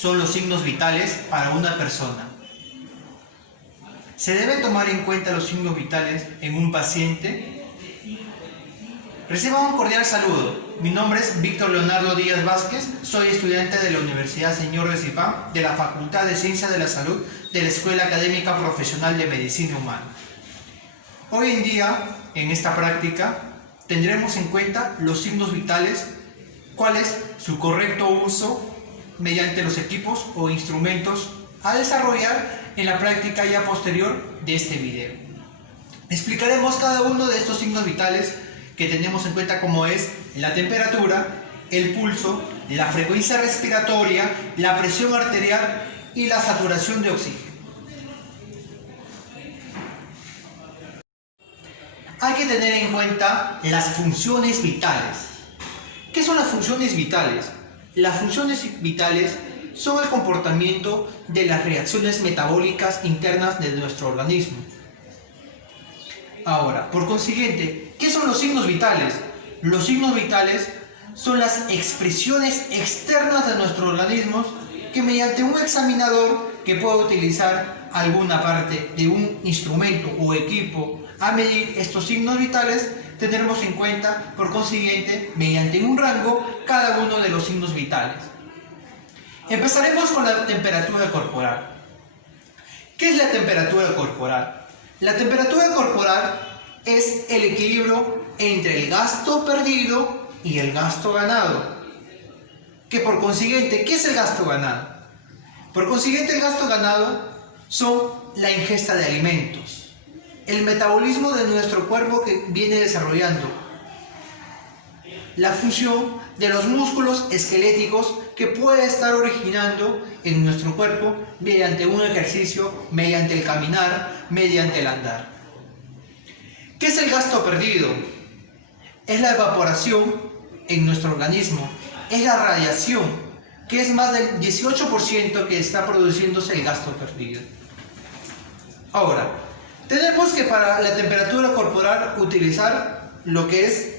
son los signos vitales para una persona? ¿Se deben tomar en cuenta los signos vitales en un paciente? Reciban un cordial saludo. Mi nombre es Víctor Leonardo Díaz Vázquez, soy estudiante de la Universidad Señor de Cipán, de la Facultad de Ciencias de la Salud, de la Escuela Académica Profesional de Medicina Humana. Hoy en día, en esta práctica, tendremos en cuenta los signos vitales, cuál es su correcto uso mediante los equipos o instrumentos a desarrollar en la práctica ya posterior de este video. Explicaremos cada uno de estos signos vitales que tenemos en cuenta, como es la temperatura, el pulso, la frecuencia respiratoria, la presión arterial y la saturación de oxígeno. Hay que tener en cuenta las funciones vitales. ¿Qué son las funciones vitales? Las funciones vitales son el comportamiento de las reacciones metabólicas internas de nuestro organismo. Ahora, por consiguiente, ¿qué son los signos vitales? Los signos vitales son las expresiones externas de nuestro organismo que mediante un examinador que pueda utilizar alguna parte de un instrumento o equipo a medir estos signos vitales, tendremos en cuenta, por consiguiente, mediante un rango, cada uno de los signos vitales. Empezaremos con la temperatura corporal. ¿Qué es la temperatura corporal? La temperatura corporal es el equilibrio entre el gasto perdido y el gasto ganado. Que por consiguiente, ¿qué es el gasto ganado? Por consiguiente, el gasto ganado son la ingesta de alimentos, el metabolismo de nuestro cuerpo que viene desarrollando, la función de los músculos esqueléticos que puede estar originando en nuestro cuerpo mediante un ejercicio, mediante el caminar, mediante el andar. ¿Qué es el gasto perdido? Es la evaporación en nuestro organismo, es la radiación, que es más del 18% que está produciéndose el gasto perdido. Ahora, tenemos que para la temperatura corporal utilizar lo que es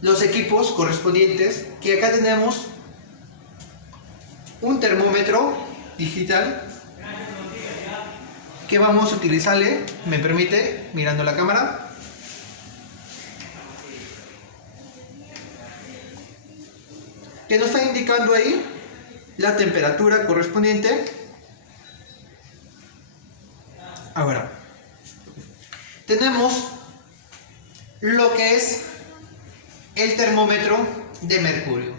los equipos correspondientes, que acá tenemos un termómetro digital que vamos a utilizarle, me permite, mirando la cámara, que nos está indicando ahí la temperatura correspondiente. Ahora, tenemos lo que es el termómetro de mercurio.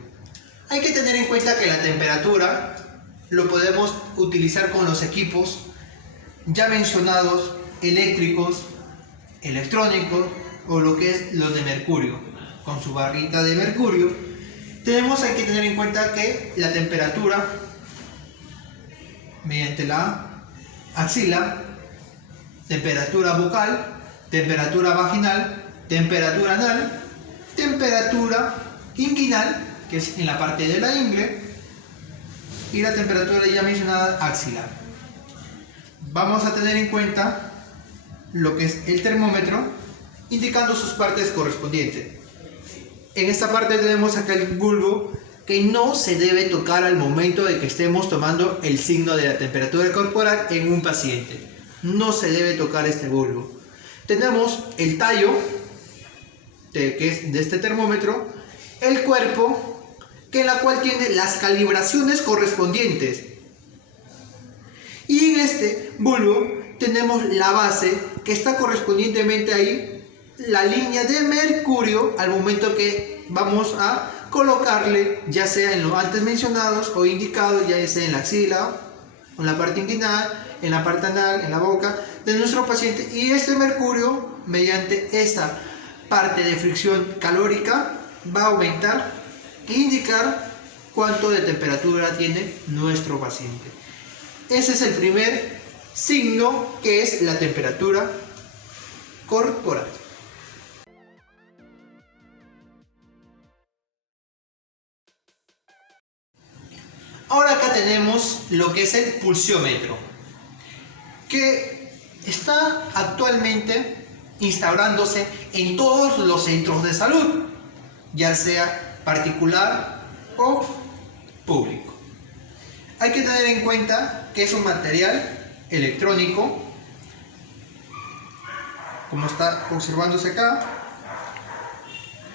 Hay que tener en cuenta que la temperatura lo podemos utilizar con los equipos ya mencionados, eléctricos, electrónicos o lo que es los de mercurio. Con su barrita de mercurio, hay que tener en cuenta que la temperatura mediante la axila, temperatura bucal, temperatura vaginal, temperatura anal, temperatura inguinal, que es en la parte de la ingle, y la temperatura ya mencionada axilar. Vamos a tener en cuenta lo que es el termómetro, indicando sus partes correspondientes. En esta parte tenemos acá el bulbo, que no se debe tocar al momento de que estemos tomando el signo de la temperatura corporal en un paciente. No se debe tocar este bulbo. Tenemos el tallo, que es de este termómetro, el cuerpo, que en la cual tiene las calibraciones correspondientes, y en este bulbo tenemos la base, que está correspondientemente ahí la línea de mercurio al momento que vamos a colocarle, ya sea en los antes mencionados o indicados, ya sea en la axila o en la parte inguinal, en la parte anal, en la boca de nuestro paciente. Y este mercurio, mediante esta parte de fricción calórica, va a aumentar e indicar cuánto de temperatura tiene nuestro paciente. Ese es el primer signo, que es la temperatura corporal. Ahora acá tenemos lo que es el pulsiómetro, que está actualmente instaurándose en todos los centros de salud, ya sea particular o público. Hay que tener en cuenta que es un material electrónico, como está observándose acá,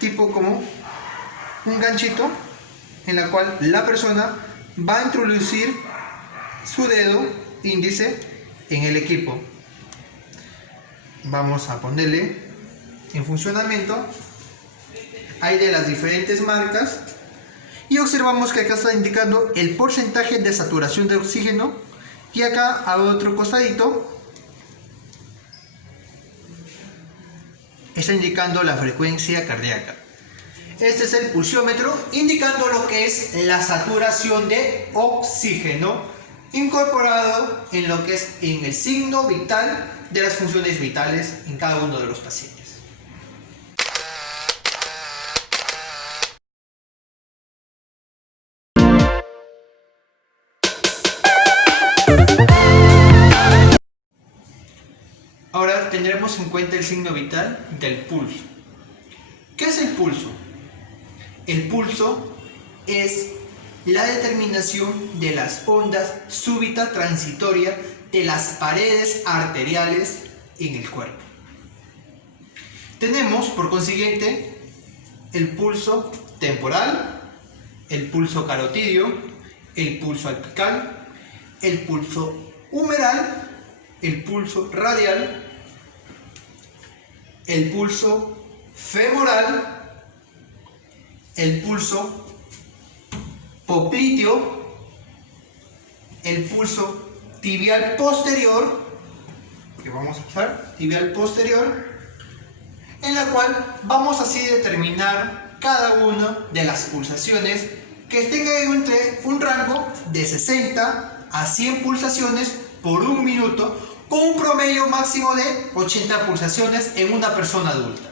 tipo como un ganchito en la cual la persona va a introducir su dedo índice en el equipo. Vamos a ponerle en funcionamiento. Hay de las diferentes marcas y observamos que acá está indicando el porcentaje de saturación de oxígeno y acá a otro costadito está indicando la frecuencia cardíaca. Este es el pulsiómetro indicando lo que es la saturación de oxígeno incorporado en lo que es en el signo vital de las funciones vitales en cada uno de los pacientes. Ahora tendremos en cuenta el signo vital del pulso. ¿Qué es el pulso? El pulso es la determinación de las ondas súbita transitoria de las paredes arteriales en el cuerpo. Tenemos, por consiguiente, el pulso temporal, el pulso carotidio, el pulso apical, el pulso humeral, el pulso radial, el pulso femoral, el pulso popliteo, el pulso tibial posterior, que vamos a usar, tibial posterior, en la cual vamos así a determinar cada una de las pulsaciones que tengan entre un rango de 60 a 100 pulsaciones por un minuto, con un promedio máximo de 80 pulsaciones en una persona adulta.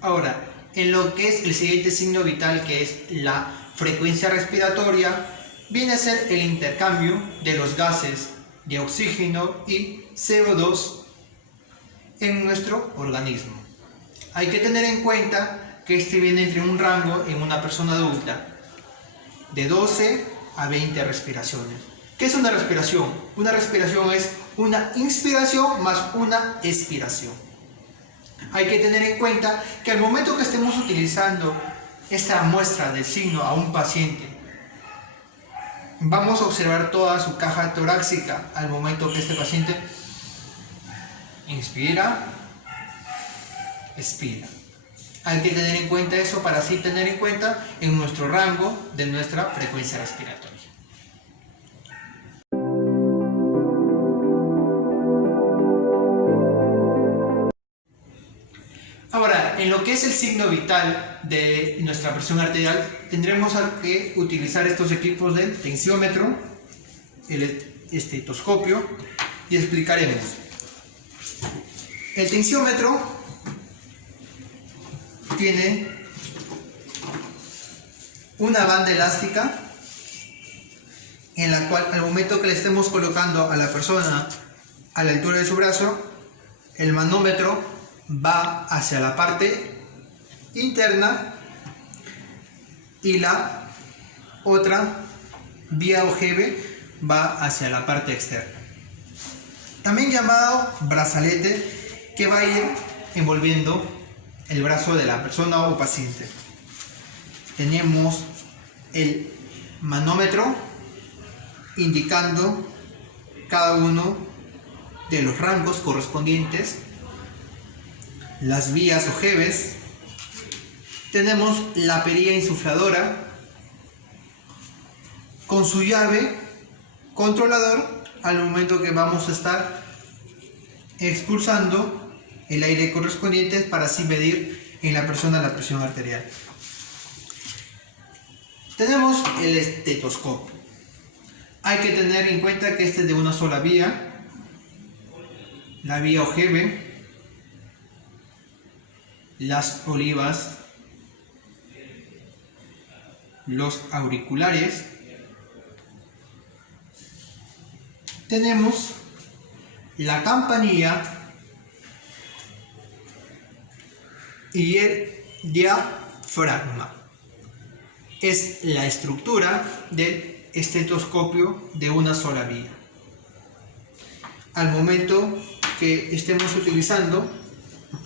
Ahora, en lo que es el siguiente signo vital, que es la frecuencia respiratoria, viene a ser el intercambio de los gases de oxígeno y CO2 en nuestro organismo. Hay que tener en cuenta que este viene entre un rango en una persona adulta de 12 a 20 respiraciones. ¿Qué es una respiración? Una respiración es una inspiración más una expiración. Hay que tener en cuenta que al momento que estemos utilizando esta muestra del signo a un paciente, vamos a observar toda su caja torácica al momento que este paciente inspira, expira. Hay que tener en cuenta eso para así tener en cuenta en nuestro rango de nuestra frecuencia respiratoria. Ahora, en lo que es el signo vital de nuestra presión arterial, tendremos que utilizar estos equipos de tensiómetro, el estetoscopio, y explicaremos. El tensiómetro tiene una banda elástica en la cual al momento que le estemos colocando a la persona a la altura de su brazo, el manómetro va hacia la parte interna y la otra vía ojive va hacia la parte externa, también llamado brazalete, que va a ir envolviendo el brazo de la persona o paciente. Tenemos el manómetro indicando cada uno de los rangos correspondientes, las vías ojeves. Tenemos la perilla insufladora con su llave controlador al momento que vamos a estar expulsando el aire correspondiente para así medir en la persona la presión arterial. Tenemos el estetoscopio. Hay que tener en cuenta que este es de una sola vía, la vía ojeve, las olivas, los auriculares, tenemos la campanilla y el diafragma. Es la estructura del estetoscopio de una sola vía. Al momento que estemos utilizando,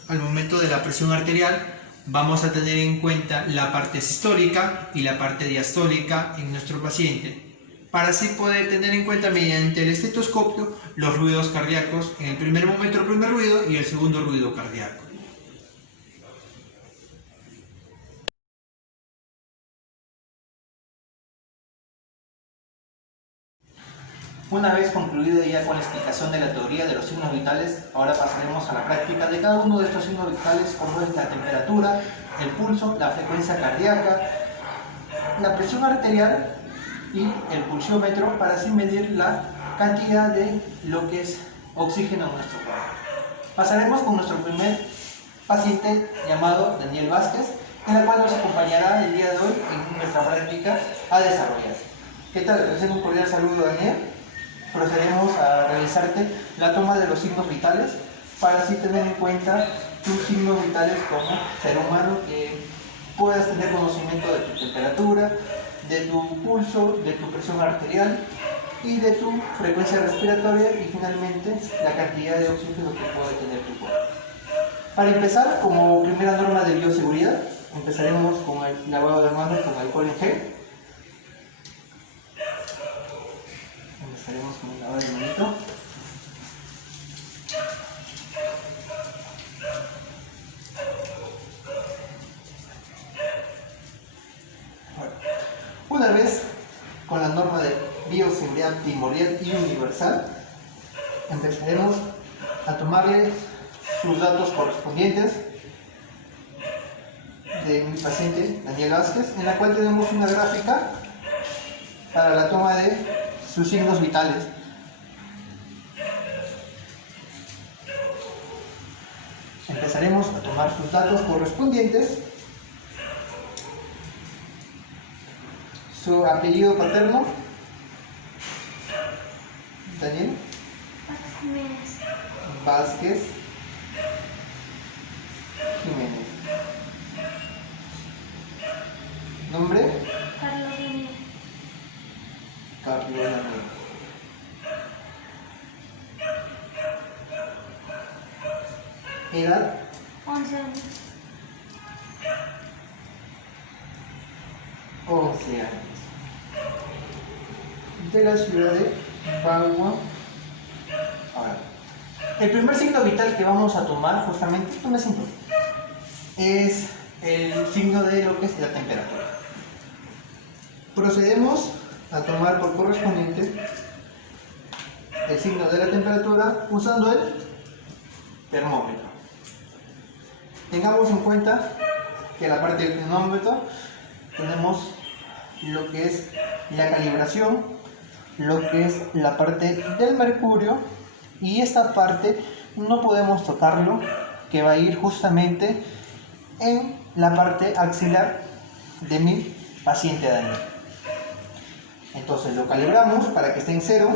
al momento de la presión arterial, vamos a tener en cuenta la parte sistólica y la parte diastólica en nuestro paciente, para así poder tener en cuenta mediante el estetoscopio los ruidos cardíacos, en el primer momento el primer ruido y el segundo ruido cardíaco. Una vez concluido ya con la explicación de la teoría de los signos vitales, ahora pasaremos a la práctica de cada uno de estos signos vitales, como es la temperatura, el pulso, la frecuencia cardíaca, la presión arterial y el pulsiómetro, para así medir la cantidad de lo que es oxígeno en nuestro cuerpo. Pasaremos con nuestro primer paciente llamado Daniel Vázquez, en la cual nos acompañará el día de hoy en nuestra práctica a desarrollar. ¿Qué tal? Les recibo un cordial saludo, Daniel. Procedemos a realizarte la toma de los signos vitales para así tener en cuenta tus signos vitales como ser humano, que puedas tener conocimiento de tu temperatura, de tu pulso, de tu presión arterial y de tu frecuencia respiratoria y finalmente la cantidad de oxígeno que puede tener tu cuerpo. Para empezar, como primera norma de bioseguridad, empezaremos con el lavado de manos con alcohol en gel. Empezaremos con el lavado de manito. Bueno, una vez con la norma de bioseguridad primordial y universal, empezaremos a tomarle sus datos correspondientes de mi paciente Daniel Vázquez, en la cual tenemos una gráfica para la toma de sus signos vitales. Empezaremos a tomar sus datos correspondientes, su apellido paterno, Daniel Vázquez Jiménez. Nombre: Carlos Daniel. Edad: 11 años. 11 años. De la ciudad de Bagua. Ahora, el primer signo vital que vamos a tomar, justamente, tome asiento, es el signo de lo que es la temperatura. Procedemos a tomar por correspondiente el signo de la temperatura usando el termómetro. Tengamos en cuenta que en la parte del termómetro tenemos lo que es la calibración, lo que es la parte del mercurio, y esta parte no podemos tocarlo, que va a ir justamente en la parte axilar de mi paciente Daniel. Entonces lo calibramos para que esté en 0.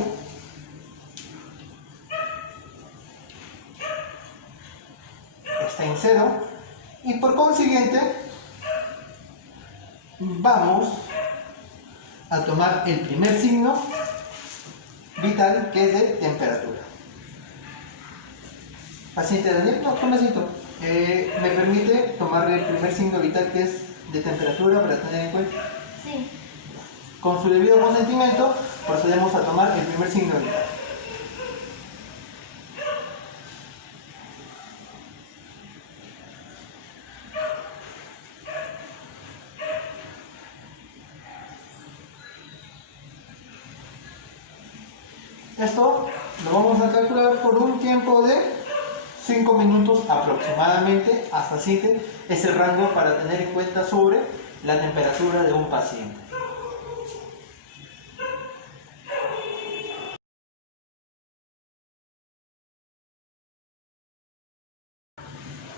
Está en 0 y por consiguiente vamos a tomar el primer signo vital, que es de temperatura. Paciente Daniel, no, tome asiento. ¿Me permite tomar el primer signo vital, que es de temperatura, para tener en cuenta? Sí. Con su debido consentimiento, procedemos a tomar el primer signo vital. Esto lo vamos a calcular por un tiempo de 5 minutos aproximadamente, hasta 7 es el rango para tener en cuenta sobre la temperatura de un paciente.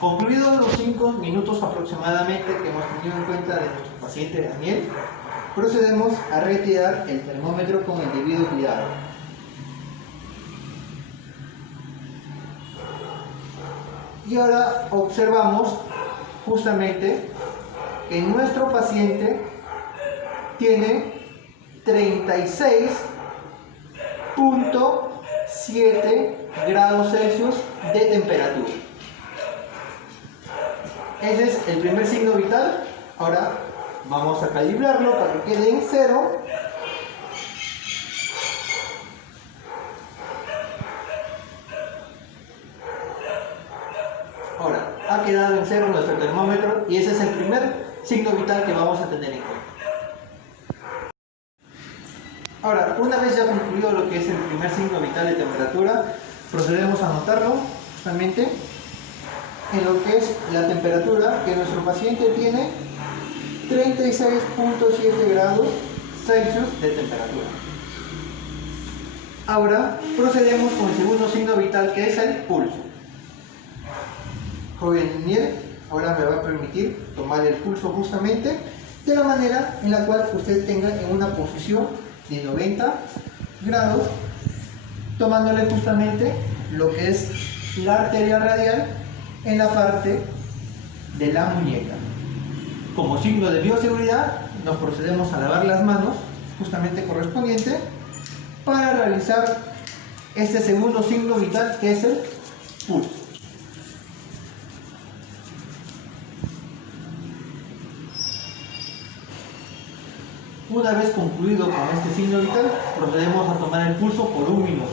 Concluidos los 5 minutos aproximadamente que hemos tenido en cuenta de nuestro paciente Daniel, procedemos a retirar el termómetro con el debido cuidado. Y ahora observamos justamente que nuestro paciente tiene 36.7 grados Celsius de temperatura. Ese es el primer signo vital. Ahora vamos a calibrarlo para que quede en 0. Ahora, ha quedado en 0 nuestro termómetro y ese es el primer signo vital que vamos a tener en cuenta. Ahora, una vez ya concluido lo que es el primer signo vital de temperatura, procedemos a anotarlo justamente en lo que es la temperatura que nuestro paciente tiene, 36.7 grados Celsius de temperatura. Ahora procedemos con el segundo signo vital, que es el pulso. Joven Daniel, ahora me va a permitir tomar el pulso justamente de la manera en la cual usted tenga en una posición de 90 grados, tomándole justamente lo que es la arteria radial en la parte de la muñeca. Como signo de bioseguridad, nos procedemos a lavar las manos justamente correspondiente para realizar este segundo signo vital, que es el pulso. Una vez concluido con este signo vital, procedemos a tomar el pulso por 1 minuto.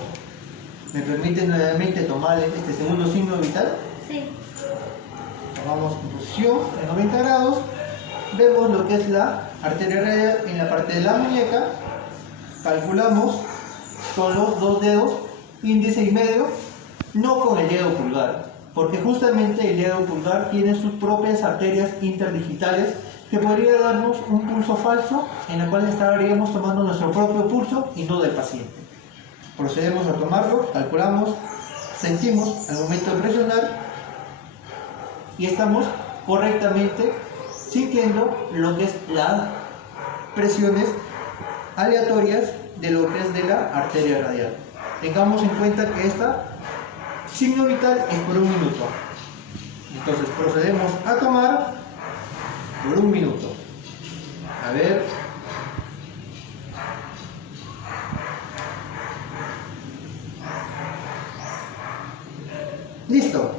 ¿Me permite nuevamente tomar este segundo signo vital? Sí. Tomamos posición en 90 grados, vemos lo que es la arteria radial en la parte de la muñeca, calculamos con los 2 dedos, índice y medio, no con el dedo pulgar, porque justamente el dedo pulgar tiene sus propias arterias interdigitales que podría darnos un pulso falso en el cual estaríamos tomando nuestro propio pulso y no del paciente. Procedemos a tomarlo, calculamos, sentimos al momento de presionar y estamos correctamente sintiendo lo que es las presiones aleatorias de lo que es de la arteria radial. Tengamos en cuenta que esta signo vital es por 1 minuto. Entonces procedemos a tomar por 1 minuto. A ver. Listo.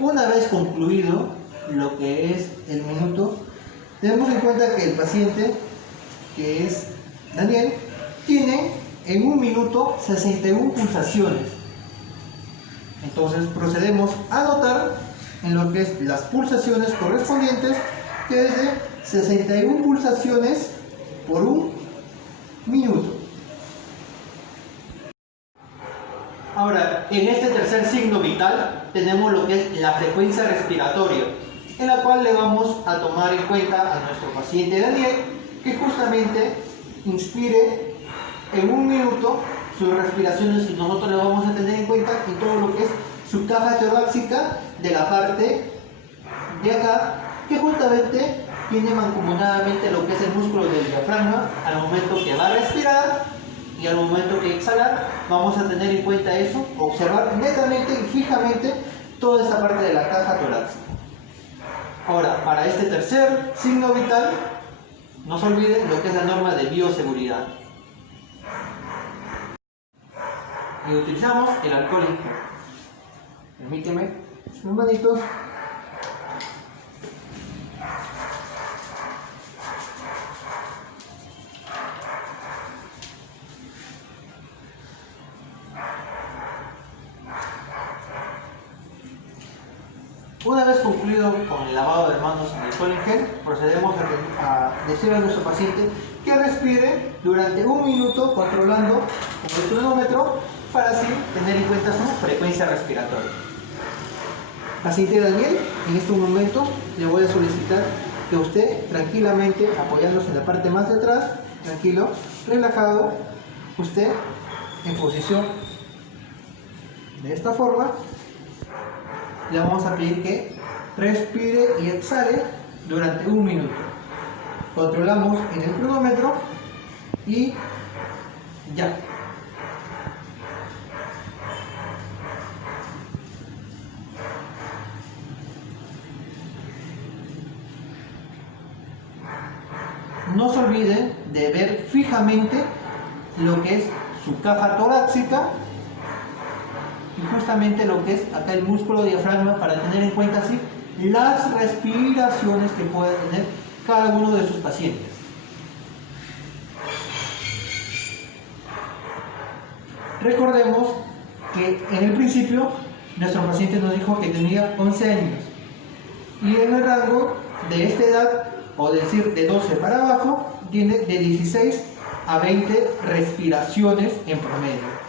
Una vez concluido lo que es el minuto, tenemos en cuenta que el paciente, que es Daniel, tiene en 1 minuto 61 pulsaciones. Entonces procedemos a anotar en lo que es las pulsaciones correspondientes, que es de 61 pulsaciones por 1 minuto. Ahora, en este tercer signo vital tenemos lo que es la frecuencia respiratoria, en la cual le vamos a tomar en cuenta a nuestro paciente Daniel que justamente inspire en 1 minuto sus respiraciones, y nosotros le vamos a tener en cuenta en todo lo que es su caja torácica de la parte de acá, que justamente tiene mancomunadamente lo que es el músculo del diafragma. Al momento que va a respirar y al momento que exhalar, vamos a tener en cuenta eso, observar netamente y fijamente toda esta parte de la caja torácica. Ahora, para este tercer signo vital, no se olviden lo que es la norma de bioseguridad. Y utilizamos el alcohol en gel. Permíteme sus manitos. Una vez concluido con el lavado de manos en alcohol en gel, procedemos a decirle a nuestro paciente que respire durante 1 minuto, controlando con el cronómetro para así tener en cuenta su frecuencia respiratoria. Paciente Daniel, en este momento le voy a solicitar que usted tranquilamente, apoyándose en la parte más de atrás, tranquilo, relajado, usted en posición de esta forma, le vamos a pedir que respire y exhale durante 1 minuto. Controlamos en el cronómetro y ya. No se olviden de ver fijamente lo que es su caja torácica y justamente lo que es acá el músculo diafragma para tener en cuenta así las respiraciones que puede tener cada uno de sus pacientes. Recordemos que en el principio nuestro paciente nos dijo que tenía 11 años y en el rango de esta edad, o decir de 12 para abajo, tiene de 16 a 20 respiraciones en promedio.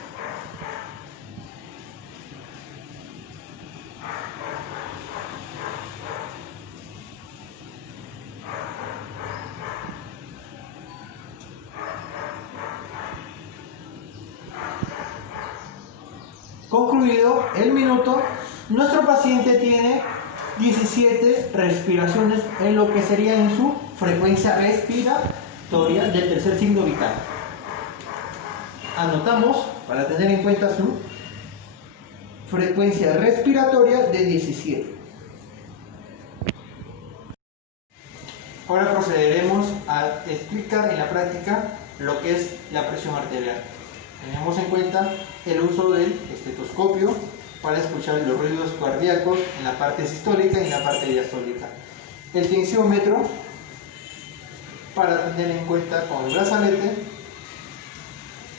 Concluido el minuto, nuestro paciente tiene 17 respiraciones en lo que sería en su frecuencia respiratoria del tercer signo vital. Anotamos para tener en cuenta su frecuencia respiratoria de 17. Ahora procederemos a explicar en la práctica lo que es la presión arterial. Tenemos en cuenta el uso del estetoscopio para escuchar los ruidos cardíacos en la parte sistólica y en la parte diastólica. El tensiómetro para tener en cuenta con el brazalete,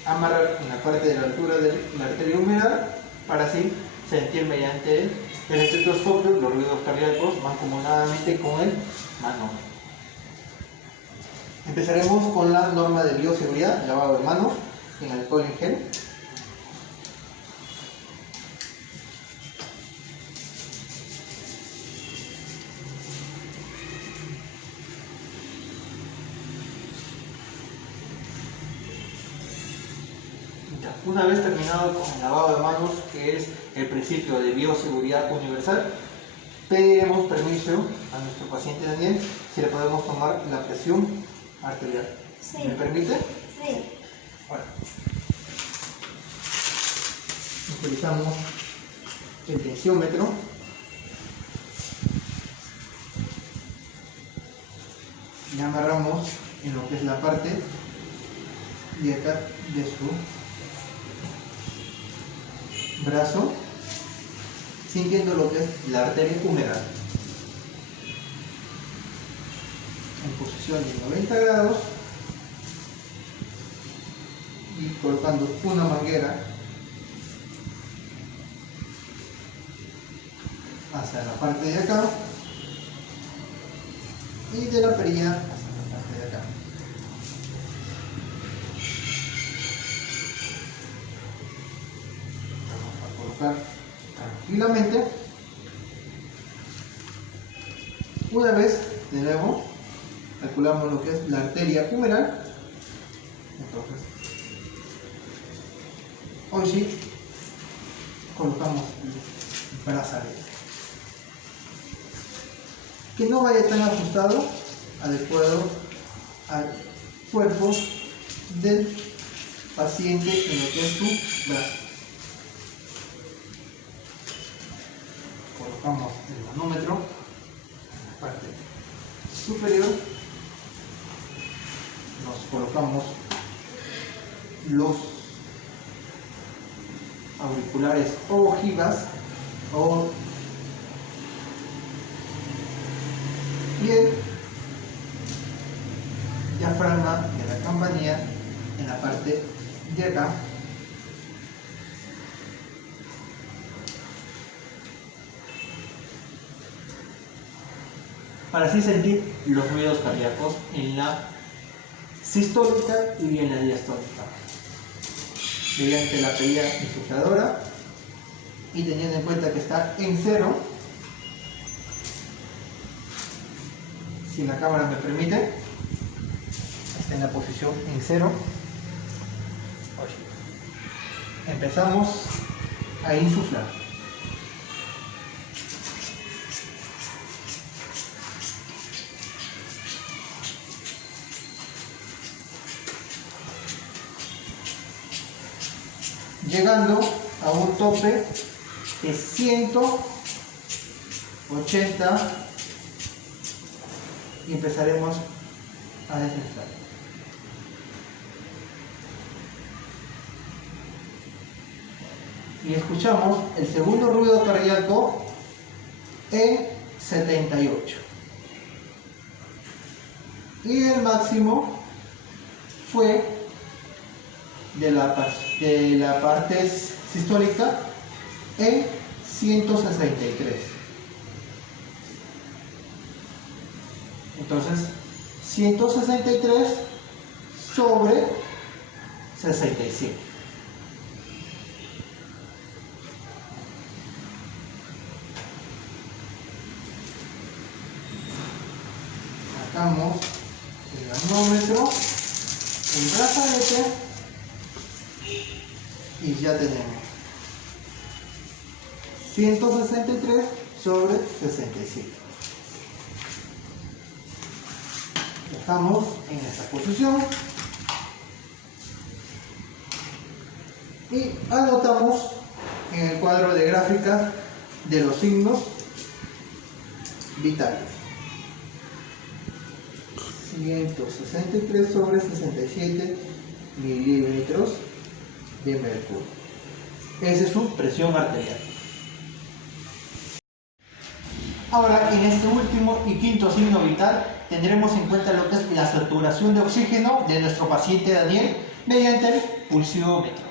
amarrar en la parte de la altura de la arteria humeral para así sentir mediante el estetoscopio los ruidos cardíacos mancomunadamente con el manómetro. Empezaremos con la norma de bioseguridad, lavado de manos en alcohol en gel. Una vez terminado con el lavado de manos, que es el principio de bioseguridad universal, pediremos permiso a nuestro paciente Daniel si le podemos tomar la presión arterial. Sí. ¿Me permite? Sí. Bueno. Utilizamos el tensiómetro. Y amarramos en lo que es la parte de acá de su brazo, sintiendo lo que es la arteria humeral. En posición de 90 grados y colocando una manguera hacia la parte de acá y de la perilla hacia la parte de acá. Vamos a colocar tranquilamente. Una vez de nuevo calculamos lo que es la arteria humeral. Entonces, hoy sí colocamos el brazalete. Que no vaya tan ajustado, adecuado al cuerpo del paciente en lo que es su brazo. Colocamos el manómetro en la parte superior, nos colocamos los auriculares o ojivas y el diafragma de la campanilla en la parte de acá. Para así sentir los ruidos cardíacos en la sistólica y en la diastólica. mediante la pedida insufladora y teniendo en cuenta que está en 0, si la cámara me permite, está en la posición en 0. Empezamos a insuflar. Llegando a un tope de 180 y empezaremos a desinflar. Y escuchamos el segundo ruido cardíaco en 78. Y el máximo fue de la parte sistólica en 163. Entonces, 163 sobre 67. Sacamos el manómetro, el brazalete y ya tenemos 163 sobre 67. Dejamos en esta posición y anotamos en el cuadro de gráfica de los signos vitales. 163 sobre 67 milímetros de mercurio. Esa es su presión arterial. Ahora, en este último y quinto signo vital, tendremos en cuenta lo que es la saturación de oxígeno de nuestro paciente Daniel mediante el pulsiómetro.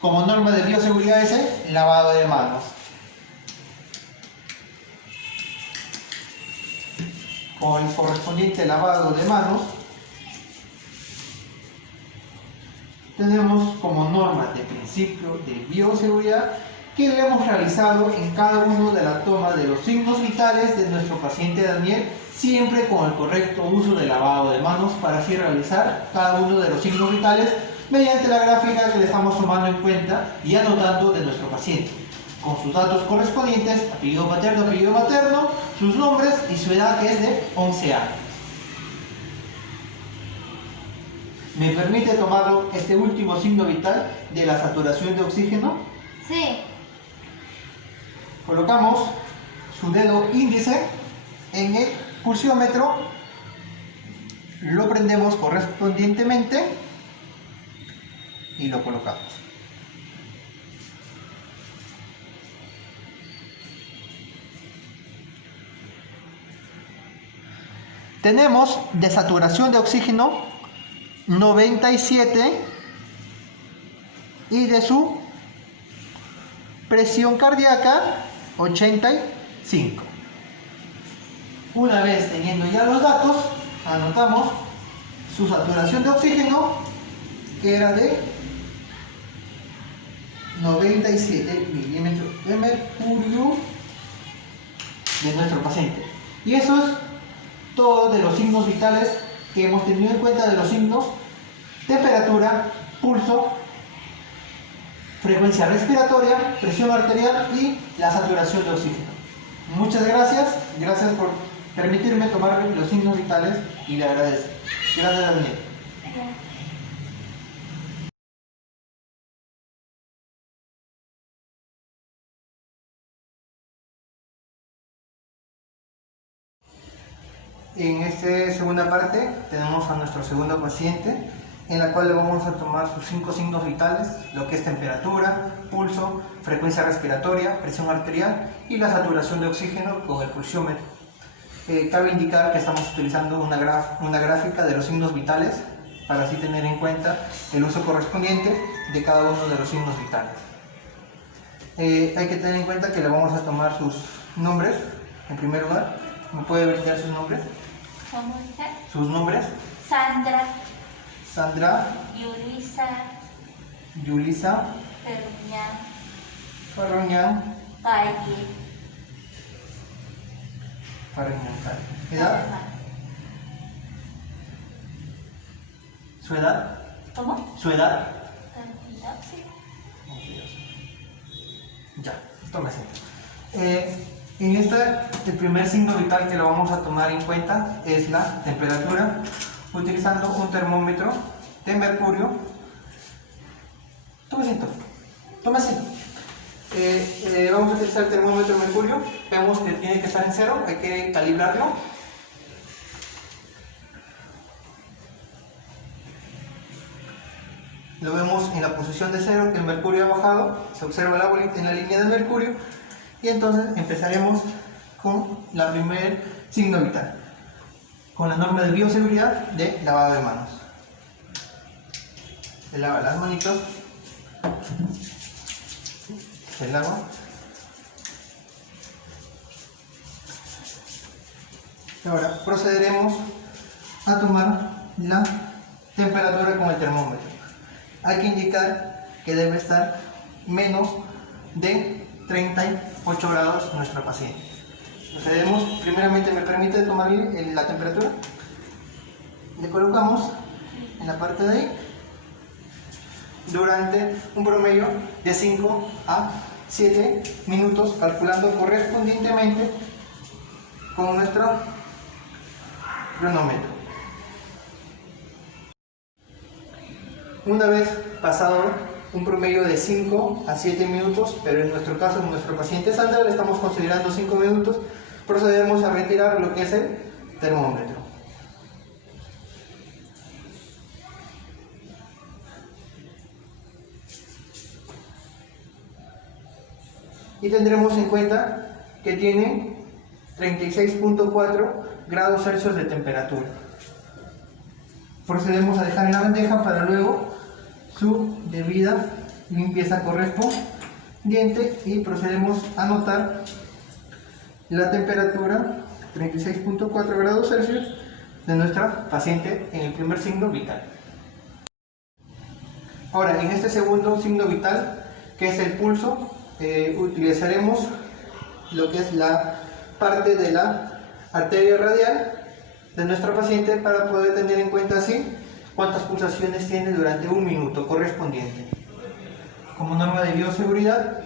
Como norma de bioseguridad es el lavado de manos. Con el correspondiente lavado de manos, tenemos como norma de principio de bioseguridad que lo hemos realizado en cada uno de la toma de los signos vitales de nuestro paciente Daniel, siempre con el correcto uso del lavado de manos para así realizar cada uno de los signos vitales mediante la gráfica que le estamos tomando en cuenta y anotando de nuestro paciente, con sus datos correspondientes, apellido materno, sus nombres y su edad, que es de 11 años. ¿Me permite tomarlo este último signo vital de la saturación de oxígeno? Sí. Colocamos su dedo índice en el pulsiómetro, lo prendemos correspondientemente y lo colocamos. Tenemos de saturación de oxígeno 97 y de su presión cardíaca 85. Una vez teniendo ya los datos, anotamos su saturación de oxígeno, que era de 97 milímetros de mercurio de nuestro paciente. Y eso es todo de los signos vitales que hemos tenido en cuenta, de los signos: temperatura, pulso, frecuencia respiratoria, presión arterial y la saturación de oxígeno. Muchas gracias por permitirme tomar los signos vitales y le agradezco. Gracias, Daniel. En esta segunda parte tenemos a nuestro segundo paciente, en la cual le vamos a tomar sus 5 signos vitales, lo que es temperatura, pulso, frecuencia respiratoria, presión arterial y la saturación de oxígeno con el pulsiómetro. Cabe indicar que estamos utilizando una gráfica de los signos vitales para así tener en cuenta el uso correspondiente de cada uno de los signos vitales. Hay que tener en cuenta que le vamos a tomar sus nombres. En primer lugar, ¿me puede brindar sus nombres? ¿Cómo dice? ¿Sus nombres? Sandra, Sandra, Yulisa, Yulisa Farroñán Calle. ¿Edad? ¿Su edad? ¿Cómo? ¿Su edad? 22. Ya, tómese. En esta, el primer signo vital que lo vamos a tomar en cuenta es la temperatura, utilizando un termómetro de mercurio. Tómese. Vamos a utilizar el termómetro de mercurio. Vemos que tiene que estar en cero, hay que calibrarlo. Lo vemos en la posición de cero, que el mercurio ha bajado, se observa la bolita en la línea del mercurio, y entonces empezaremos con la primer signo vital, con la norma de bioseguridad de lavado de manos. Se lava las manitos, se lava, y ahora procederemos a tomar la temperatura con el termómetro. Hay que indicar que debe estar menos de 38 grados nuestro paciente. Procedemos, primeramente me permite tomarle la temperatura. Le colocamos en la parte de ahí durante un promedio de 5 a 7 minutos, calculando correspondientemente con nuestro cronómetro. Una vez pasado un promedio de 5 a 7 minutos, pero en nuestro caso, en nuestro paciente Sandra, le estamos considerando 5 minutos, procedemos a retirar lo que es el termómetro. Y tendremos en cuenta que tiene 36.4 grados Celsius de temperatura. Procedemos a dejar en la bandeja para luego su debida limpieza correspondiente y procedemos a anotar la temperatura 36.4 grados Celsius de nuestra paciente en el primer signo vital. Ahora, en este segundo signo vital, que es el pulso, utilizaremos lo que es la parte de la arteria radial de nuestra paciente para poder tener en cuenta así cuántas pulsaciones tiene durante un minuto correspondiente. Como norma de bioseguridad,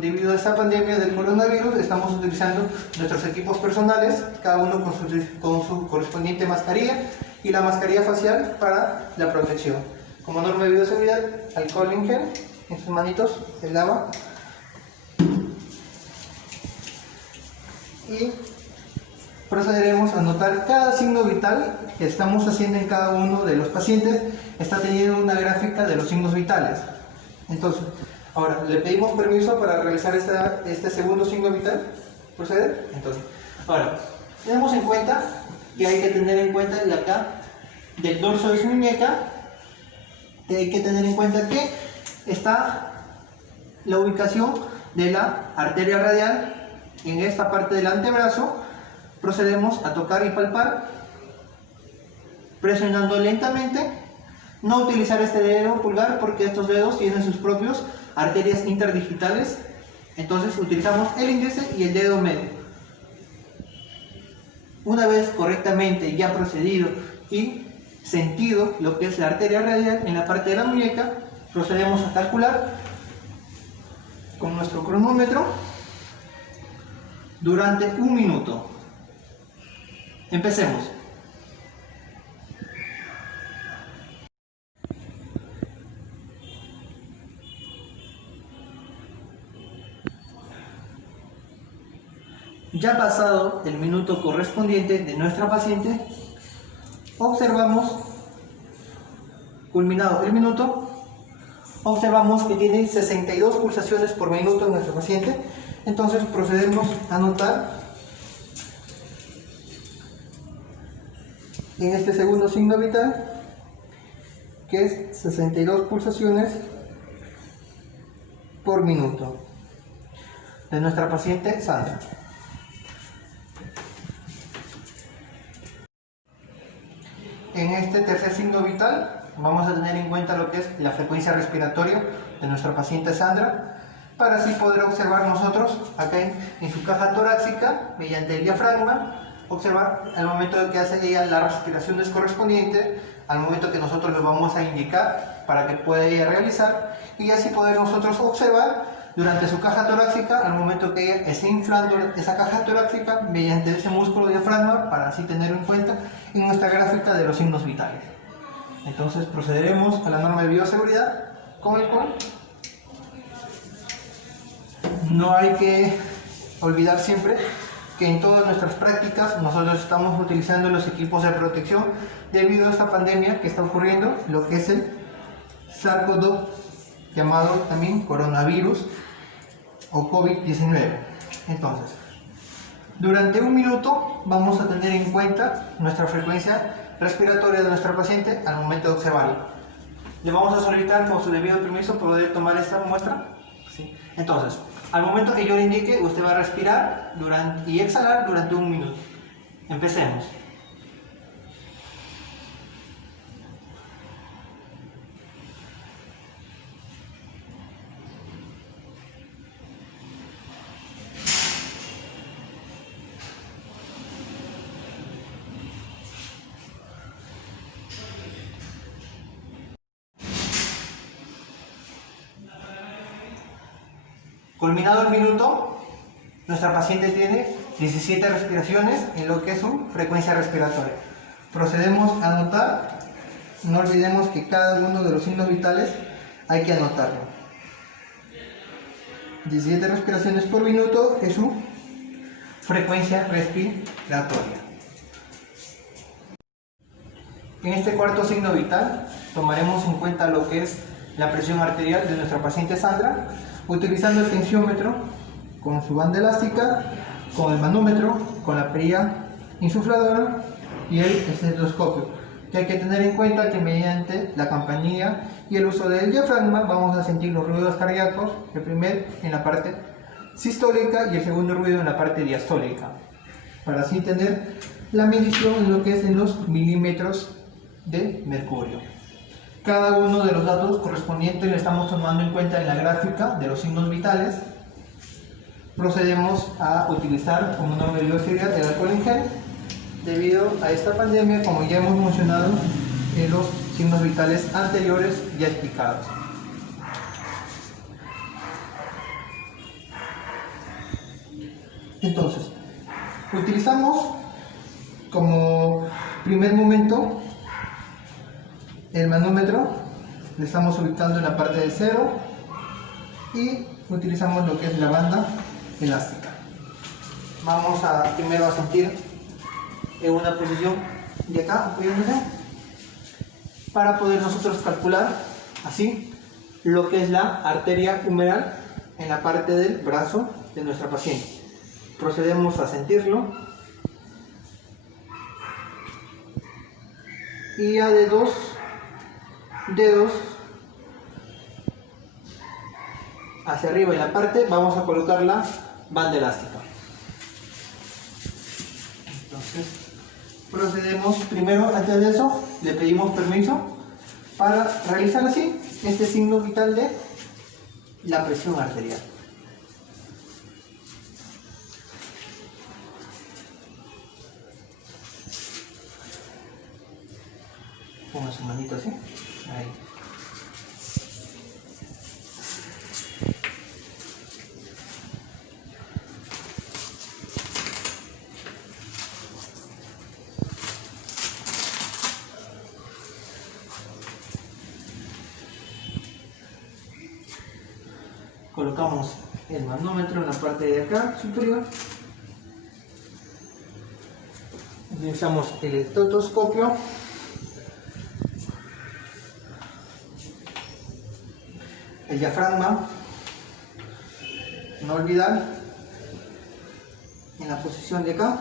debido a esta pandemia del coronavirus, estamos utilizando nuestros equipos personales, cada uno con su correspondiente mascarilla y la mascarilla facial para la protección. Como norma de bioseguridad, alcohol en gel en sus manitos, se lava y procederemos a anotar cada signo vital que estamos haciendo en cada uno de los pacientes. Está teniendo una gráfica de los signos vitales. Entonces, ahora le pedimos permiso para realizar este segundo signo vital. ¿Proceder? Entonces, ahora, tenemos en cuenta que hay que tener en cuenta de acá, del dorso de su muñeca, hay que tener en cuenta que está la ubicación de la arteria radial en esta parte del antebrazo. Procedemos a tocar y palpar, presionando lentamente. No utilizar este dedo pulgar porque estos dedos tienen sus propios arterias interdigitales. Entonces utilizamos el índice y el dedo medio. Una vez correctamente ya procedido y sentido lo que es la arteria radial en la parte de la muñeca, procedemos a calcular con nuestro cronómetro durante un minuto. Empecemos. Ya pasado el minuto correspondiente de nuestra paciente, observamos, culminado el minuto, observamos que tiene 62 pulsaciones por minuto en nuestra paciente. Entonces procedemos a anotar en este segundo signo vital, que es 62 pulsaciones por minuto de nuestra paciente Sandra. En este tercer signo vital vamos a tener en cuenta lo que es la frecuencia respiratoria de nuestra paciente Sandra, para así poder observar nosotros acá en su caja torácica, mediante el diafragma, observar al momento de que hace ella la respiración correspondiente, al momento que nosotros le vamos a indicar para que pueda ella realizar, y así poder nosotros observar durante su caja torácica, al momento que ella esté inflando esa caja torácica mediante ese músculo diafragma, para así tenerlo en cuenta en nuestra gráfica de los signos vitales. Entonces procederemos a la norma de bioseguridad con el cual no hay que olvidar siempre que en todas nuestras prácticas nosotros estamos utilizando los equipos de protección debido a esta pandemia que está ocurriendo, lo que es el SARS-CoV-2, llamado también coronavirus o COVID-19. Entonces, durante un minuto vamos a tener en cuenta nuestra frecuencia respiratoria de nuestra paciente al momento de observarla. Le vamos a solicitar con su debido permiso poder tomar esta muestra. ¿Sí? Entonces, al momento que yo le indique, usted va a respirar y exhalar durante un minuto. Empecemos. Culminado el minuto, nuestra paciente tiene 17 respiraciones en lo que es su frecuencia respiratoria. Procedemos a anotar, no olvidemos que cada uno de los signos vitales hay que anotarlo. 17 respiraciones por minuto es su frecuencia respiratoria. En este cuarto signo vital tomaremos en cuenta lo que es la presión arterial de nuestra paciente Sandra, utilizando el tensiómetro con su banda elástica, con el manómetro, con la perilla insufladora y el estetoscopio. Que hay que tener en cuenta que mediante la campanilla y el uso del diafragma vamos a sentir los ruidos cardíacos, el primer en la parte sistólica y el segundo ruido en la parte diastólica, para así tener la medición en lo que es en los milímetros de mercurio. Cada uno de los datos correspondientes le estamos tomando en cuenta en la gráfica de los signos vitales. Procedemos a utilizar como norma de bioseguridad el alcohol en gel, debido a esta pandemia, como ya hemos mencionado en los signos vitales anteriores ya explicados. Entonces, utilizamos como primer momento el manómetro, le estamos ubicando en la parte del cero y utilizamos lo que es la banda elástica. Vamos a primero a sentir en una posición de acá, apoyándose, para poder nosotros calcular así lo que es la arteria humeral en la parte del brazo de nuestra paciente. Procedemos a sentirlo y a de dos dedos hacia arriba en la parte vamos a colocar la banda elástica. Entonces procedemos primero, antes de eso le pedimos permiso para realizar así este signo vital de la presión arterial. Ponga su manito así. Ahí. Colocamos el manómetro en la parte de acá superior. Utilizamos el estetoscopio. El diafragma, no olvidar, en la posición de acá,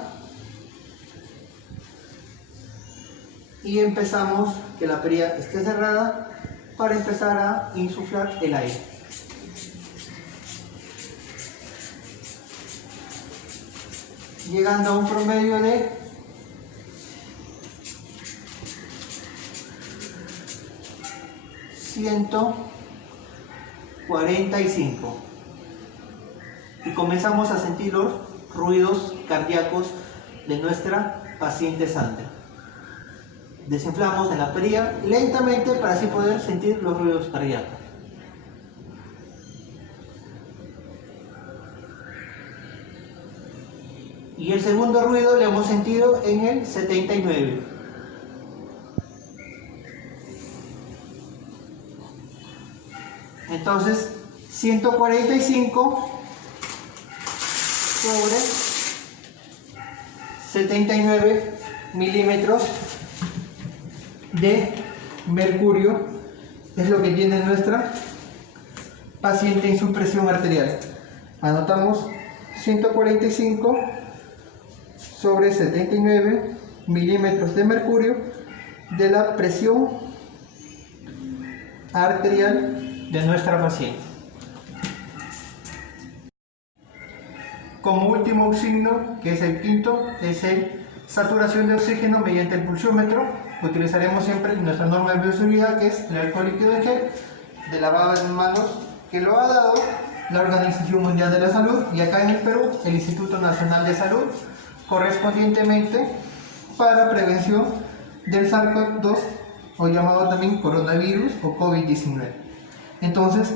y empezamos que la perilla esté cerrada para empezar a insuflar el aire. Llegando a un promedio de 145. Y comenzamos a sentir los ruidos cardíacos de nuestra paciente Sandra. Desinflamos en la perilla lentamente para así poder sentir los ruidos cardíacos. Y el segundo ruido lo hemos sentido en el 79. Entonces, 145 sobre 79 milímetros de mercurio es lo que tiene nuestra paciente en su presión arterial. Anotamos 145 sobre 79 milímetros de mercurio de la presión arterial de nuestra paciente. Como último signo, que es el quinto, es el saturación de oxígeno mediante el pulsiómetro. Utilizaremos siempre nuestra norma de bioseguridad, que es el alcohol líquido en gel de lavado de manos, que lo ha dado la Organización Mundial de la Salud, y acá en el Perú el Instituto Nacional de Salud, correspondientemente para prevención del SARS-CoV-2, o llamado también coronavirus o COVID-19. Entonces,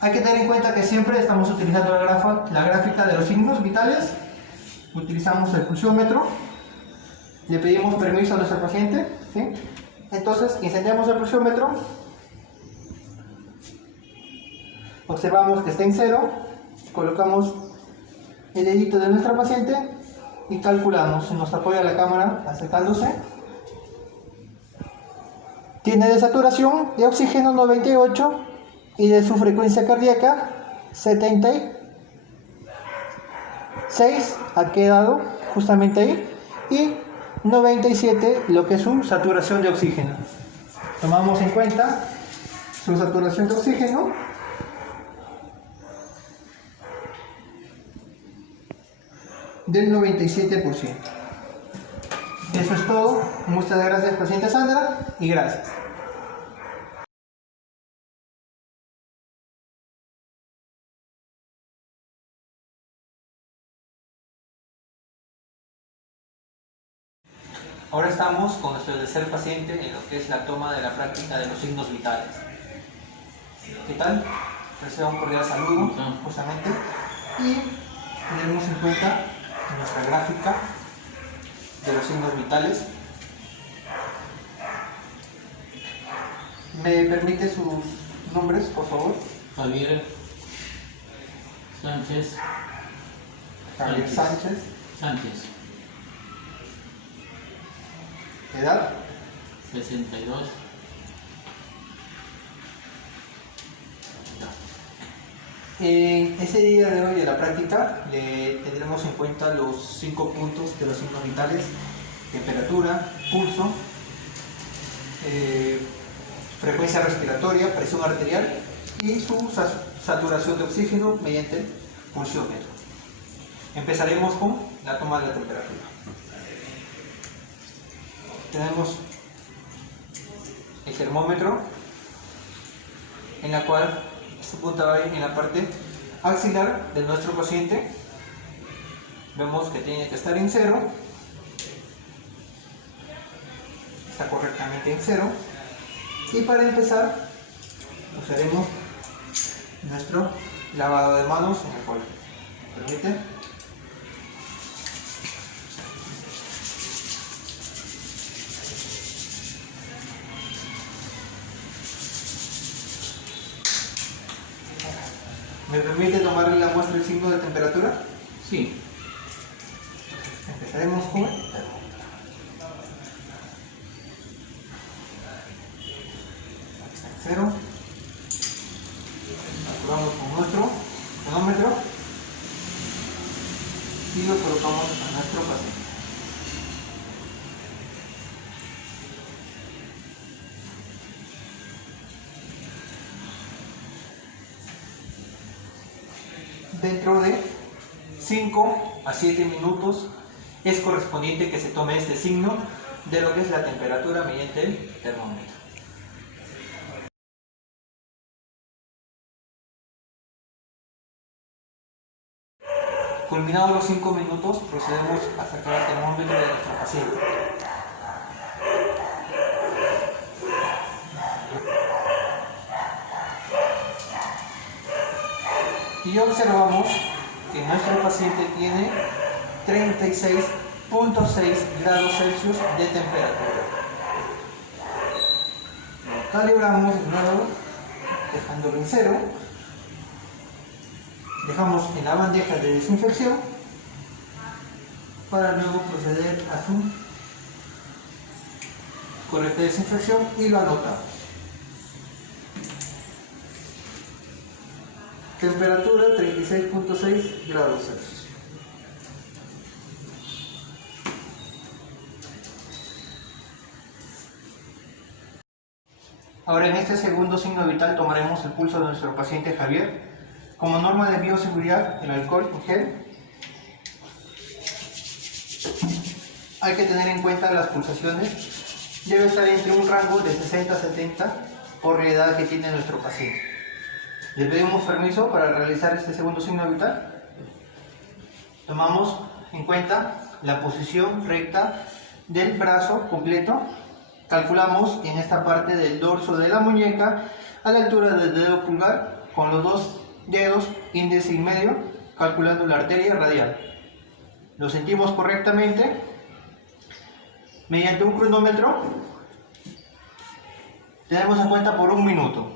hay que tener en cuenta que siempre estamos utilizando la gráfica de los signos vitales. Utilizamos el pulsiómetro, le pedimos permiso a nuestro paciente, ¿sí? Entonces incendiamos el pulsiómetro, observamos que está en 0, colocamos el dedito de nuestra paciente y calculamos. Nos apoya la cámara acercándose. Tiene de saturación de oxígeno 98 y de su frecuencia cardíaca 76, ha quedado justamente ahí, y 97 lo que es su saturación de oxígeno. Tomamos en cuenta su saturación de oxígeno del 97%. Eso es todo. Muchas gracias, paciente Sandra, y gracias. Ahora estamos con nuestro tercer paciente en lo que es la toma de la práctica de los signos vitales. ¿Qué tal? Reciba un cordial saludo, justamente, y tenemos en cuenta nuestra gráfica de los signos vitales. ¿Me permite sus nombres, por favor? Javier Sánchez. Javier Sánchez. Sánchez. ¿Edad? 62. En ese día de hoy de la práctica le tendremos en cuenta los 5 puntos de los signos vitales: temperatura, pulso, frecuencia respiratoria, presión arterial y su saturación de oxígeno mediante el pulsiómetro. Empezaremos con la toma de la temperatura. Tenemos el termómetro, en la cual su punta va a ir en la parte axilar de nuestro paciente. Vemos que tiene que estar en 0, está correctamente en 0, y para empezar usaremos nuestro lavado de manos, en el cual permite ¿Me permite tomarle la muestra del signo de temperatura? Sí. Empezaremos con el termómetro. Está en 0. Activamos con nuestro termómetro y lo colocamos a nuestro paciente. Dentro de 5 a 7 minutos es correspondiente que se tome este signo de lo que es la temperatura mediante el termómetro. Culminados los 5 minutos, procedemos a sacar el termómetro de nuestro paciente. Y observamos que nuestro paciente tiene 36.6 grados Celsius de temperatura. Lo calibramos de nuevo, dejándolo en 0. Dejamos en la bandeja de desinfección para luego proceder a su correcta desinfección y lo anotamos. Temperatura 36.6 grados Celsius. Ahora, en este segundo signo vital tomaremos el pulso de nuestro paciente Javier. Como norma de bioseguridad, el alcohol en gel. Hay que tener en cuenta las pulsaciones. Debe estar entre un rango de 60 a 70 por la edad que tiene nuestro paciente. Le pedimos permiso para realizar este segundo signo vital. Tomamos en cuenta la posición recta del brazo completo. Calculamos en esta parte del dorso de la muñeca a la altura del dedo pulgar con los dos dedos índice y medio, calculando la arteria radial. Lo sentimos correctamente mediante un cronómetro. Tenemos en cuenta por 1 minuto.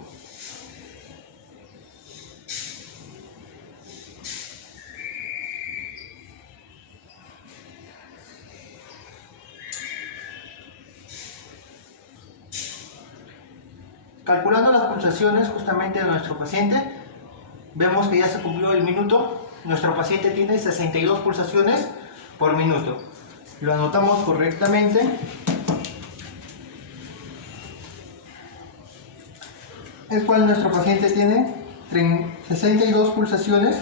Calculando las pulsaciones justamente de nuestro paciente, vemos que ya se cumplió el minuto. Nuestro paciente tiene 62 pulsaciones por minuto. Lo anotamos correctamente. El cual nuestro paciente tiene 62 pulsaciones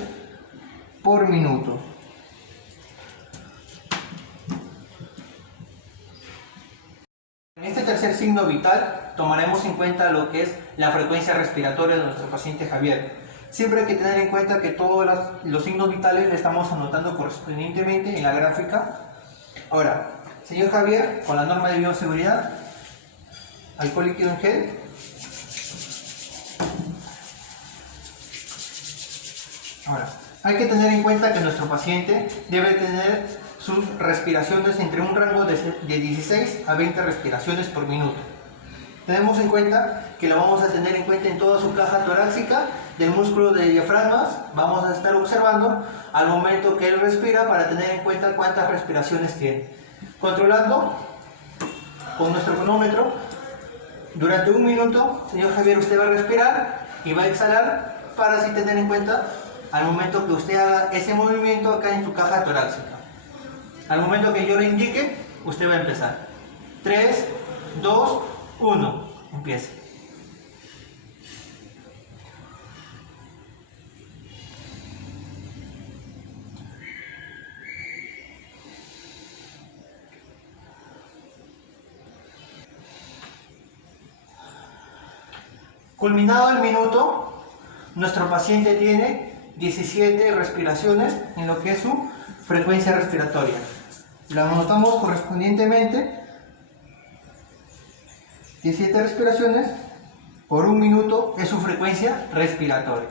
por minuto. En este tercer signo vital tomaremos en cuenta lo que es la frecuencia respiratoria de nuestro paciente Javier. Siempre hay que tener en cuenta que todos los signos vitales le estamos anotando correspondientemente en la gráfica. Ahora, señor Javier, con la norma de bioseguridad, alcohol líquido en gel. Ahora, hay que tener en cuenta que nuestro paciente debe tener sus respiraciones entre un rango de 16 a 20 respiraciones por minuto. Tenemos en cuenta que lo vamos a tener en cuenta en toda su caja torácica del músculo de diafragmas. Vamos a estar observando al momento que él respira para tener en cuenta cuántas respiraciones tiene. Controlando con nuestro cronómetro durante 1 minuto, señor Javier, usted va a respirar y va a exhalar para así tener en cuenta al momento que usted haga ese movimiento acá en su caja torácica. Al momento que yo le indique, usted va a empezar. 3, 2, 1. Empieza. Culminado el minuto, nuestro paciente tiene 17 respiraciones en lo que es su frecuencia respiratoria. La anotamos correspondientemente. 17 respiraciones por 1 minuto es su frecuencia respiratoria.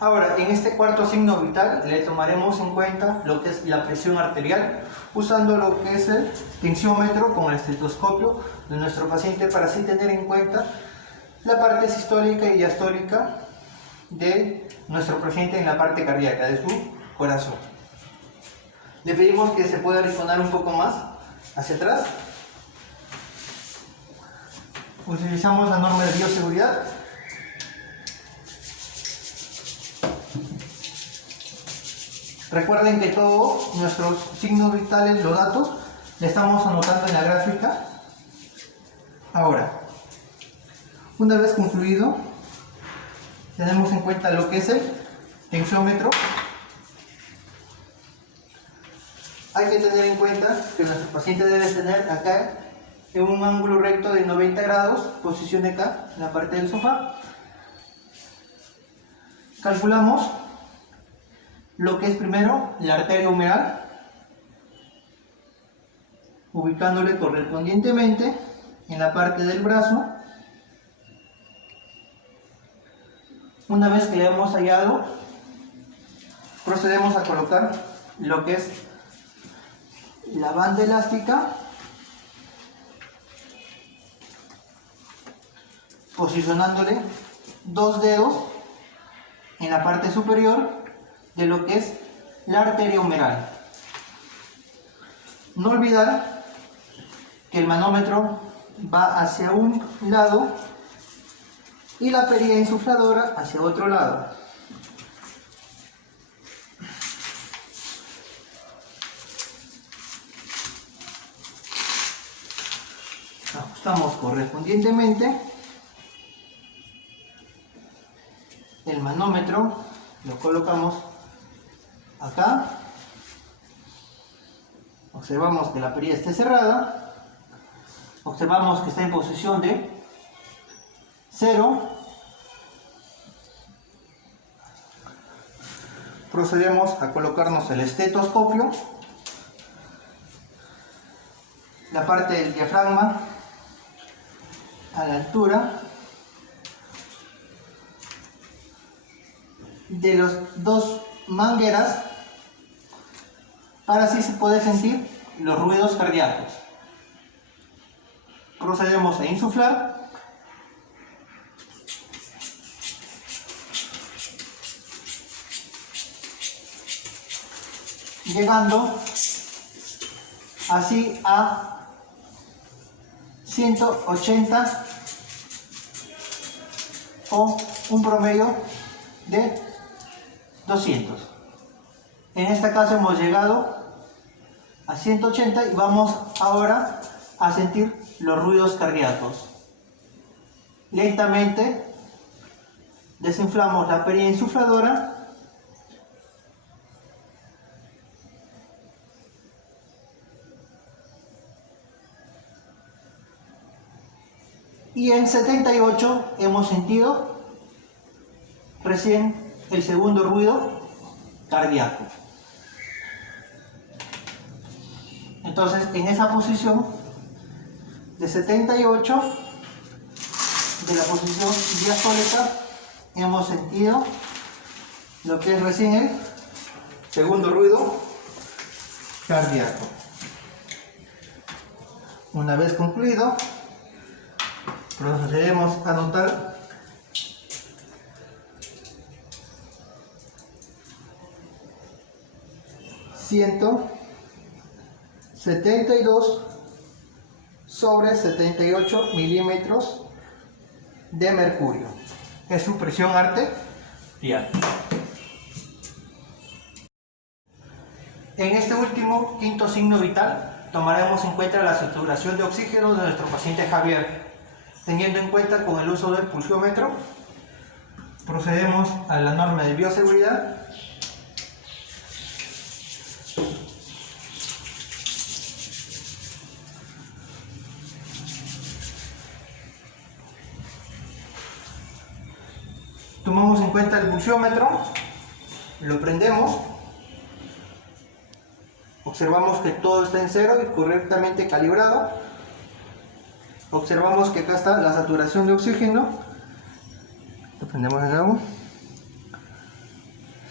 Ahora, en este cuarto signo vital le tomaremos en cuenta lo que es la presión arterial, usando lo que es el tensiómetro con el estetoscopio de nuestro paciente para así tener en cuenta la parte sistólica y diastólica de nuestro paciente en la parte cardíaca de su corazón. Le pedimos que se pueda arrinconar un poco más hacia atrás. Utilizamos la norma de bioseguridad. Recuerden que todos nuestros signos vitales, los datos, le estamos anotando en la gráfica. Ahora, una vez concluido, tenemos en cuenta lo que es el tensiómetro. Hay que tener en cuenta que nuestro paciente debe tener acá en un ángulo recto de 90 grados, posición acá, en la parte del sofá. calculamos lo que es primero la arteria humeral, ubicándole correspondientemente en la parte del brazo. Una vez que le hemos hallado, procedemos a colocar lo que es la banda elástica, posicionándole 2 dedos en la parte superior de lo que es la arteria humeral. No olvidar que el manómetro va hacia un lado y la perilla insufladora hacia otro lado. Ajustamos correspondientemente el manómetro, lo colocamos acá, observamos que la perilla esté cerrada, observamos que está en posición de 0, procedemos a colocarnos el estetoscopio, la parte del diafragma a la altura de las 2 mangueras para así se puede sentir los ruidos cardíacos. Procedemos a insuflar. Llegando así a 180 o un promedio de 200. En este caso hemos llegado a 180 y vamos ahora a sentir los ruidos cardíacos. Lentamente desinflamos la perilla insufladora y en 78 hemos sentido recién el segundo ruido cardíaco. Entonces, en esa posición de 78, de la posición diastólica, hemos sentido lo que es recién el segundo ruido cardíaco. Una vez concluido, procederemos a notar ...172 sobre 78 milímetros de mercurio. Es su presión arterial. En este último, quinto signo vital, tomaremos en cuenta la saturación de oxígeno de nuestro paciente Javier. Teniendo en cuenta con el uso del pulsiómetro, procedemos a la norma de bioseguridad. Tomamos en cuenta el pulsiómetro, lo prendemos, observamos que todo está en cero y correctamente calibrado. Observamos que acá está la saturación de oxígeno, lo prendemos de nuevo,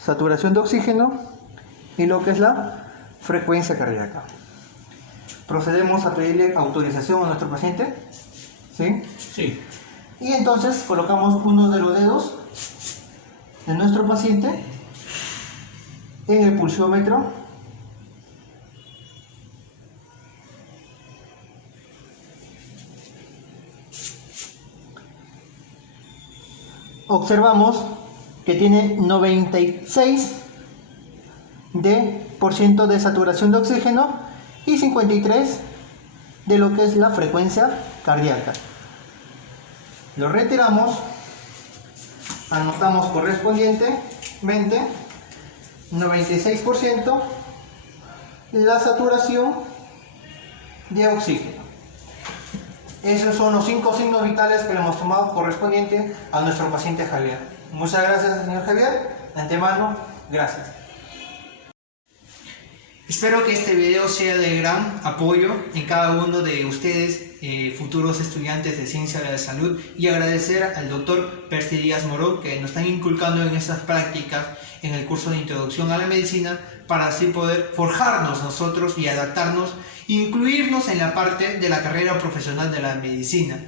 saturación de oxígeno y lo que es la frecuencia cardíaca. Procedemos a pedirle autorización a nuestro paciente, ¿sí? Sí. Y entonces colocamos uno de los dedos de nuestro paciente en el pulsiómetro. Observamos que tiene 96% de saturación de oxígeno y 53% de lo que es la frecuencia cardíaca. Lo retiramos, anotamos correspondientemente 96% la saturación de oxígeno. Esos son los 5 signos vitales que le hemos tomado correspondiente a nuestro paciente Javier. Muchas gracias, señor Javier. De antemano, gracias. Espero que este video sea de gran apoyo en cada uno de ustedes, futuros estudiantes de Ciencia de la Salud, y agradecer al doctor Percy Díaz Moró que nos están inculcando en estas prácticas en el curso de Introducción a la Medicina, para así poder forjarnos nosotros y adaptarnos, incluirnos en la parte de la carrera profesional de la medicina,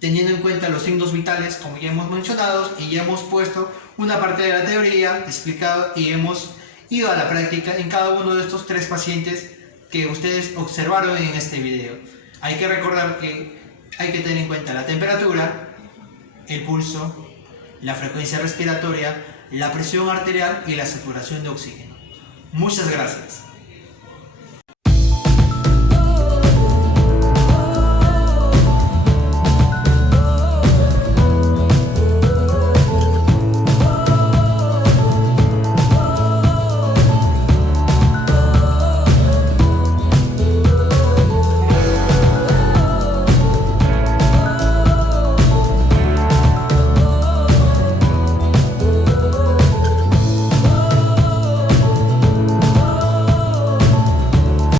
teniendo en cuenta los signos vitales, como ya hemos mencionado, y ya hemos puesto una parte de la teoría explicado y hemos ido a la práctica en cada uno de estos 3 pacientes que ustedes observaron en este video. Hay que recordar que hay que tener en cuenta la temperatura, el pulso, la frecuencia respiratoria, la presión arterial y la saturación de oxígeno. Muchas gracias.